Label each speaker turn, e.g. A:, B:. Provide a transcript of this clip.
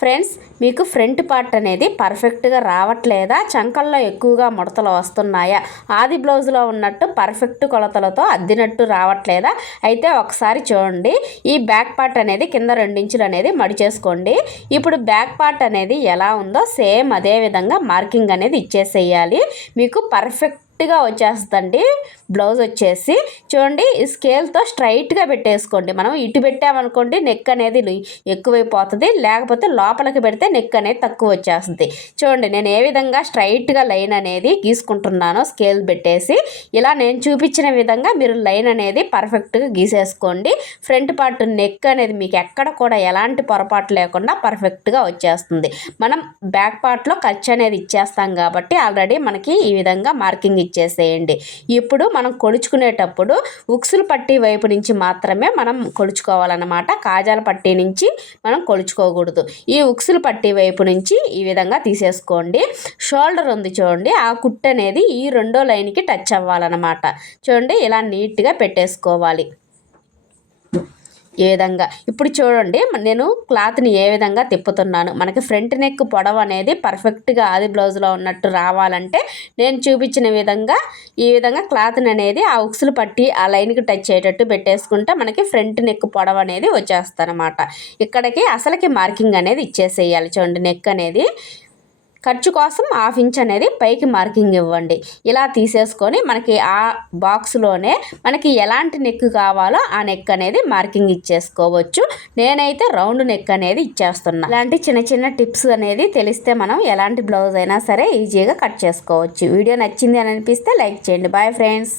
A: Friends మీకు front part అనేది పర్ఫెక్ట్గా రావట్లేదా? చంకల్లో ఎక్కువగా ముడతలు వస్తున్నాయా? ఆది బ్లౌజ్లో ఉన్నట్టు పర్ఫెక్ట్ కొలతలతో అద్దినట్టు రావట్లేదా? అయితే ఒకసారి చూడండి. ఈ బ్యాక్ పార్ట్ అనేది కింద రెండించులు అనేది మడిచేసుకోండి ఇప్పుడు బ్యాక్ పార్ట్ అనేది ఎలా ఉందో సేమ్ అదే విధంగా మార్కింగ్ అనేది ఇచ్చేసేయాలి. మీకు పర్ఫెక్ట్ గా వచ్చేస్తుందండి. బ్లౌజ్ వచ్చేసి. చూడండి ఈ స్కేల్తో స్ట్రైట్గా పెట్టేసుకోండి. మనం ఇటు పెట్టామనుకోండి నెక్ అనేది ఎక్కువైపోతుంది. లేకపోతే లోపలికి పెడితే నెక్ అనేది తక్కువ వచ్చేస్తుంది. చూడండి నేను ఏ విధంగా స్ట్రైట్గా లైన్ అనేది గీసుకుంటున్నానో స్కేల్ పెట్టేసి ఇలా నేను చూపించిన విధంగా మీరు లైన్ అనేది పర్ఫెక్ట్గా గీసేసుకోండి. ఫ్రంట్ పార్ట్ నెక్ అనేది మీకు ఎక్కడ కూడా ఎలాంటి పొరపాటు లేకుండా పర్ఫెక్ట్గా వచ్చేస్తుంది. మనం బ్యాక్ పార్ట్లో ఖర్చు అనేది ఇచ్చేస్తాం కాబట్టి ఆల్రెడీ మనకి ఈ విధంగా మార్కింగ్ ఇచ్చేసేయండి. ఇప్పుడు మనం కొలుచుకునేటప్పుడు ఉక్సులు పట్టి వైపు నుంచి మాత్రమే మనం కొలుచుకోవాలన్నమాట. కాజాల పట్టీ నుంచి మనం కొలుచుకోకూడదు. ఈ ఉక్సులు పట్టి వైపు నుంచి ఈ విధంగా తీసేసుకోండి. షోల్డర్ ఉంది చూడండి. ఆ కుట్టు అనేది ఈ రెండో లైన్కి టచ్ అవ్వాలన్నమాట. చూడండి ఇలా నీట్గా పెట్టేసుకోవాలి. ఈ విధంగా? ఇప్పుడు చూడండి నేను క్లాత్ని ఏ విధంగా తిప్పుతున్నాను? మనకి ఫ్రంట్ నెక్ పొడవు అనేది పర్ఫెక్ట్గా ఆది బ్లౌజ్లో ఉన్నట్టు రావాలంటే నేను చూపించిన విధంగా ఈ విధంగా క్లాత్ని అనేది ఆ ఉక్సులు పట్టి ఆ లైన్కి టచ్ అయ్యేటట్టు పెట్టేసుకుంటే మనకి ఫ్రంట్ నెక్ పొడవు అనేది వచ్చేస్తారనమాట ఇక్కడికి అసలుకి మార్కింగ్ అనేది ఇచ్చేసేయాలి. చూడండి నెక్ అనేది ఖర్చు కోసం హాఫ్ ఇంచ్ అనేది పైకి మార్కింగ్ ఇవ్వండి. ఇలా తీసేసుకొని మనకి ఆ బాక్స్లోనే మనకి ఎలాంటి నెక్ కావాలో ఆ నెక్ అనేది మార్కింగ్ ఇచ్చేసుకోవచ్చు. నేనైతే రౌండ్ నెక్ అనేది ఇచ్చేస్తున్నా. ఇలాంటి చిన్న చిన్న టిప్స్ అనేది తెలిస్తే మనం ఎలాంటి బ్లౌజ్ అయినా సరే ఈజీగా కట్ చేసుకోవచ్చు. వీడియో నచ్చింది అని అనిపిస్తే లైక్ చేయండి. Bye friends.